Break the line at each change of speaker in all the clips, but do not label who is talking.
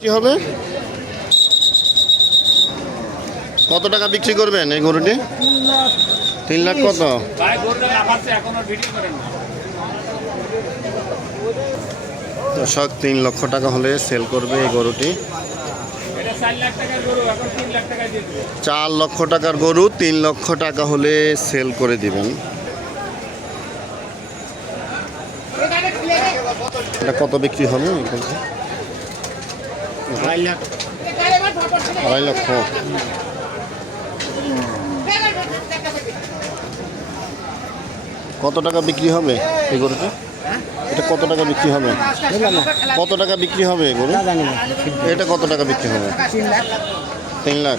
কি হবে? কত টাকা বিক্রি করবেন এই গরুটি? তিন লাখ কত? দর্শক তিন লক্ষ টাকা হলে সেল করবে এই গরুটি।
চার
লক্ষ টাকার গরু তিন লক্ষ টাকা হলে সেল করে দিবেন। এটা কত বিক্রি হবে? আড়াই লক্ষ কত টাকা বিক্রি হবে এই গরুটা? এটা কত টাকা বিক্রি হবে? কত টাকা বিক্রি হবে গরু? এটা কত টাকা বিক্রি হবে? তিন লাখ।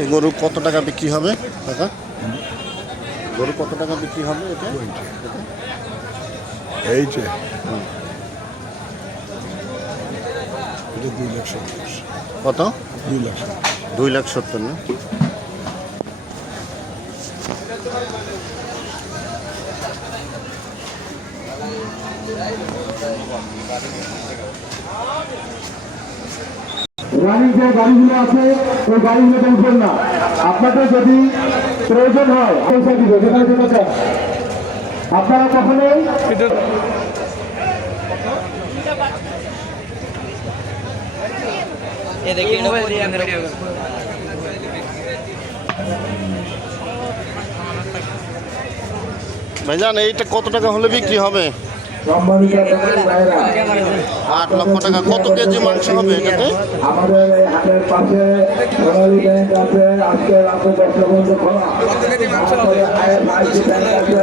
এই গরু কত টাকা বিক্রি হবে টাকা গরু কত টাকা বিক্রি হবে এটা?
এই যে। এটা দুই লাখ সত্তর।
কত?
দুই লাখ
দুই লাখ সত্তর না?
রানিং যে গাড়িগুলো আছে ওই গাড়িগুলো উঠবেন না। আপনাদের যদি প্রয়োজন হয় পয়সা দিবে যেখানে যেতে চান। আপনারা কখনোই
ভাইজান এইটা কত টাকা হলে বিক্রি হবে? আট লক্ষ টাকা। কত কেজি মাংস হবে এটাতে?
আমাদের হাতের হাটের পাশে ব্যাংক আছে আজকে রাতে দশটা পর্যন্ত খোলা। তারপরে IFIC ব্যাংক আছে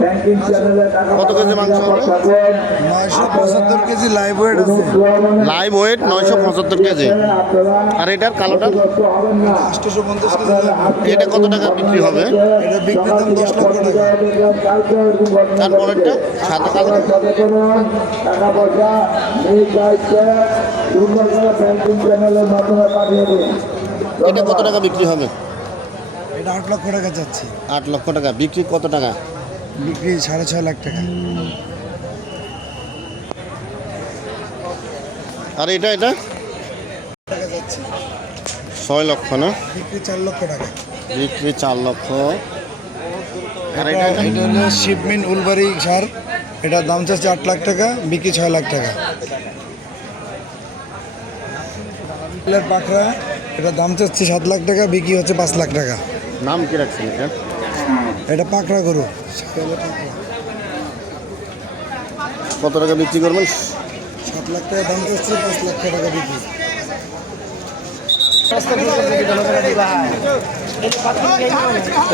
ব্যাংকিং চ্যানেলে টাকা
কত কেজি মাংস হবে?
নয়শো পঁচাত্তর কেজি লাইভ ওয়েট আছে।
লাইভ ওয়েট নয়শো পঁচাত্তর কেজি। আর এটার কালোটা?
আটশোশো পঞ্চাশ কেজি
এটা কত টাকা বিক্রি হবে?
এটা বিক্রির দাম দশ লক্ষ টাকা।
তারপরেরটা সাদা কালো
টাকা পয়সা এই দায়িত্বে সুন্দর করে ব্যাংকিং চ্যানেলের মাধ্যমে পাঠিয়ে দিন।
এটা কত টাকা বিক্রি হবে?
এটা আট লক্ষ টাকা যাচ্ছে।
আট লক্ষ টাকা। বিক্রি কত টাকা?
বিক্রি সাড়ে ছয় লাখ টাকা।
আর এটা এটা?
টাকা যাচ্ছে।
ছয় লক্ষ না?
বিক্রি চার লক্ষ টাকা।
বিক্রি চার লক্ষ। আর
এটা
এটা
হলো উলবাড়ি সার। এটার দাম চাচ্ছে আট লাখ টাকা বিক্রি ছয় লাখ টাকা। পাখরা এটার দাম চাচ্ছে সাত লাখ টাকা বিক্রি হচ্ছে পাঁচ লাখ টাকা।
নাম কি রাখছেন এটা?
এটা পাকড়া গরু।
কত টাকা বিক্রি করবেন?
সাত লাখ টাকা দাম চাচ্ছে পাঁচ লাখ টাকা বিক্রি।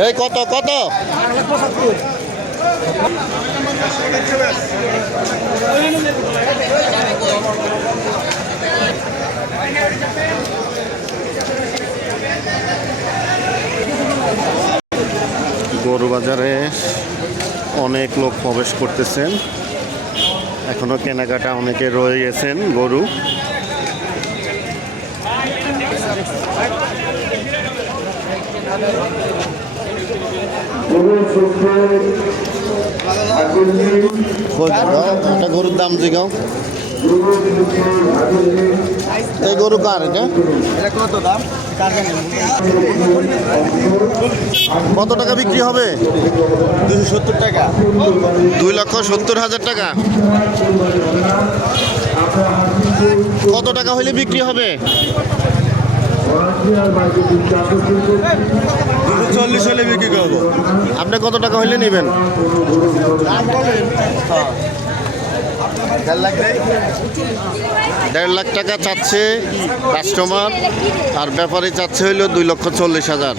এই কত কত? গরু বাজারে অনেক লোক প্রবেশ করতেছেন। এখনও কেনাকাটা অনেকে রয়ে গেছেন গরু। একটা গরুর দাম জিগাও। এই গরু কার এটা? কত টাকা বিক্রি হবে? দুশো সত্তর টাকা। দুই লক্ষ সত্তর হাজার টাকা। কত টাকা হইলে বিক্রি হবে?
চল্লিশ হলে বিক্রি করব।
আপনি কত টাকা হইলে নেবেন? দেড় লাখ টাকা চাচ্ছে কাস্টমার আর ব্যাপারে চাচ্ছে হইল দুই লক্ষ চল্লিশ হাজার।